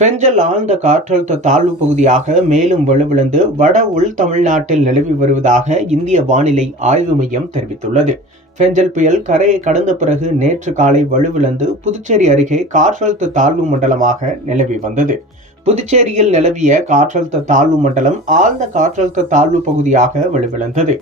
பெஞ்சல் ஆழ்ந்த காற்றழுத்த தாழ்வு பகுதியாக மேலும் வலுவிழந்து வட உள் தமிழ்நாட்டில் நிலவி வருவதாக இந்திய வானிலை ஆய்வு மையம் தெரிவித்துள்ளது. பெஞ்சல் புயல் கரையை கடந்த பிறகு நேற்று காலை வலுவிழந்து புதுச்சேரி அருகே காற்றழுத்த தாழ்வு மண்டலமாக நிலவி வந்தது. புதுச்சேரியில் நிலவிய காற்றழுத்த தாழ்வு மண்டலம் ஆழ்ந்த காற்றழுத்த தாழ்வு பகுதியாக வலுவிழந்தது.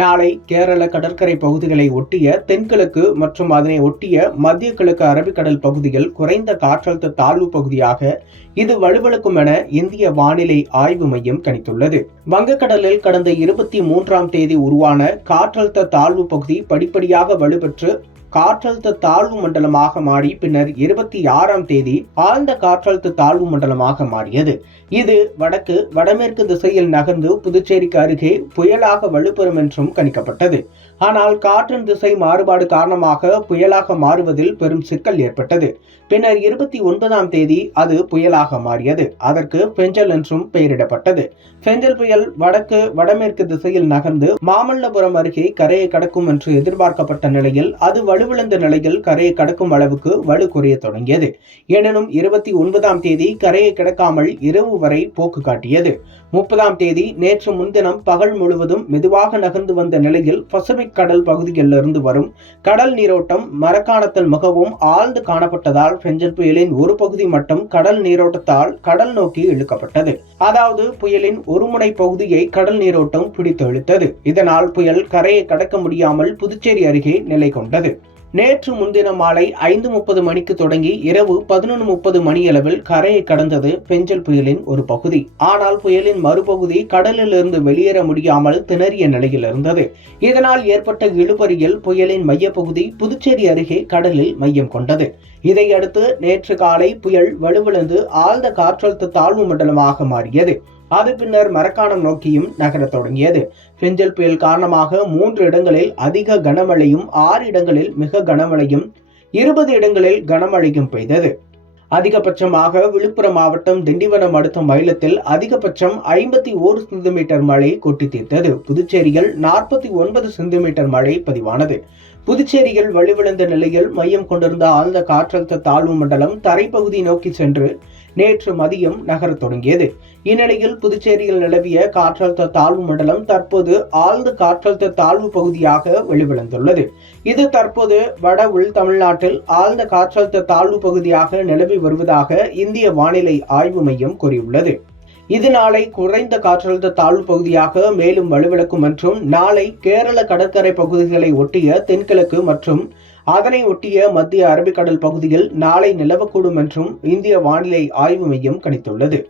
நாளை கேரள கடற்கரை பகுதிகளை ஒட்டிய தென்கிழக்கு மற்றும் அதனை ஒட்டிய மத்திய கிழக்கு அரபிக்கடல் பகுதியில் குறைந்த காற்றழுத்த தாழ்வு பகுதியாக இது வலுவிழக்கும் என இந்திய வானிலை ஆய்வு மையம் கணித்துள்ளது. வங்கக்கடலில் கடந்த 23ஆம் தேதி உருவான காற்றழுத்த தாழ்வு பகுதி படிப்படியாக வலுப்பெற்று காற்றழுத்த தாழ்வு மண்டலமாக மாறி பின்னர் 26ஆம் தேதி ஆழ்ந்த காற்றழுத்த தாழ்வு மண்டலமாக மாறியது. இது வடக்கு வடமேற்கு திசையில் நகர்ந்து புதுச்சேரிக்கு அருகே புயலாக வலுப்பெறும் என்றும் கணிக்கப்பட்டது. ஆனால் காற்றின் திசை மாறுபாடு காரணமாக புயலாக மாறுவதில் பெரும் சிக்கல் ஏற்பட்டது. பின்னர் 29ஆம் தேதி அது புயலாக மாறியது. அதற்கு பெஞ்சல் என்றும் பெயரிடப்பட்டது. பெஞ்சல் புயல் வடக்கு வடமேற்கு திசையில் நகர்ந்து மாமல்லபுரம் அருகே கரையை கடக்கும் என்று எதிர்பார்க்கப்பட்ட நிலையில் அது வலுவிழந்த நிலையில் கரையை கடக்கும் அளவுக்கு வலு குறைய தொடங்கியது. எனினும் 29ஆம் தேதி கரையை கடக்காமல் இரவு வரை போக்கு காட்டியது. 30ஆம் தேதி நேற்று முன்தினம் பகல் முழுவதும் மெதுவாக நகர்ந்து வந்த நிலையில் பசிபிக் கடல் பகுதிகளிலிருந்து வரும் கடல் நீரோட்டம் மரக்காணத்தில் மிகவும் ஆழ்ந்து காணப்பட்டதால் பெஞ்சல் புயலின் ஒரு பகுதி மட்டும் கடல் நீரோட்டத்தால் கடல் நோக்கி இழுக்கப்பட்டது. அதாவது புயலின் ஒரு முனை பகுதியை கடல் நீரோட்டம் பிடித்து இழுத்தது. இதனால் புயல் கரையை கடக்க முடியாமல் புதுச்சேரி அருகே நிலை கொண்டது. நேற்று முன்தினம் மாலை 5:30 மணிக்கு தொடங்கி இரவு 11:30 மணியளவில் கரையை கடந்தது பெஞ்சல் புயலின் ஒரு பகுதி. ஆனால் புயலின் மறுபகுதி கடலில் இருந்து வெளியேற முடியாமல் திணறிய நிலையில் இருந்தது. இதனால் ஏற்பட்ட இழுபறியில் புயலின் மையப்பகுதி புதுச்சேரி அருகே கடலில் மையம் கொண்டது. இதையடுத்து நேற்று காலை புயல் வலுவிழந்து ஆழ்ந்த காற்றழுத்த தாழ்வு மண்டலமாக மாறியது. அது பின்னர் மரக்காணம் நோக்கியும் நகரத் தொடங்கியது. பெஞ்சல் புயல் காரணமாக 3 இடங்களில் அதிக கனமழையும் 6 இடங்களில் மிக கனமழையும் 20 இடங்களில் கனமழையும் பெய்தது. அதிகபட்சமாக விழுப்புரம் மாவட்டம் திண்டிவனம் அடுத்த மயிலத்தில் அதிகபட்சம் 51 சென்டிமீட்டர் மழை கொட்டி தீர்த்தது. புதுச்சேரியில் 49 சென்டிமீட்டர் மழை பதிவானது. புதுச்சேரியில் வலுவிழந்த நிலையில் மையம் கொண்டிருந்த ஆழ்ந்த காற்றழுத்த தாழ்வு மண்டலம் தரைப்பகுதி நோக்கி சென்று நேற்று மதியம் நகரத் தொடங்கியது. இந்நிலையில் புதுச்சேரியில் நிலவிய காற்றழுத்த தாழ்வு மண்டலம் தற்போது ஆழ்ந்த காற்றழுத்த தாழ்வு பகுதியாக வெளிவிழந்துள்ளது. இது தற்போது வட உள் தமிழ்நாட்டில் ஆழ்ந்த காற்றழுத்த தாழ்வு பகுதியாக நிலவி வருவதாக இந்திய வானிலை ஆய்வு மையம் கூறியுள்ளது. இது நாளை குறைந்த காற்றழுத்த தாழ்வு பகுதியாக மேலும் வலுவிழக்கும் என்றும் நாளை கேரள கடற்கரை பகுதிகளை ஒட்டிய தென்கிழக்கு மற்றும் அதனை ஒட்டிய மத்திய அரபிக்கடல் பகுதியில் நாளை நிலவக்கூடும் என்றும் இந்திய வானிலை ஆய்வு மையம் கணித்துள்ளது.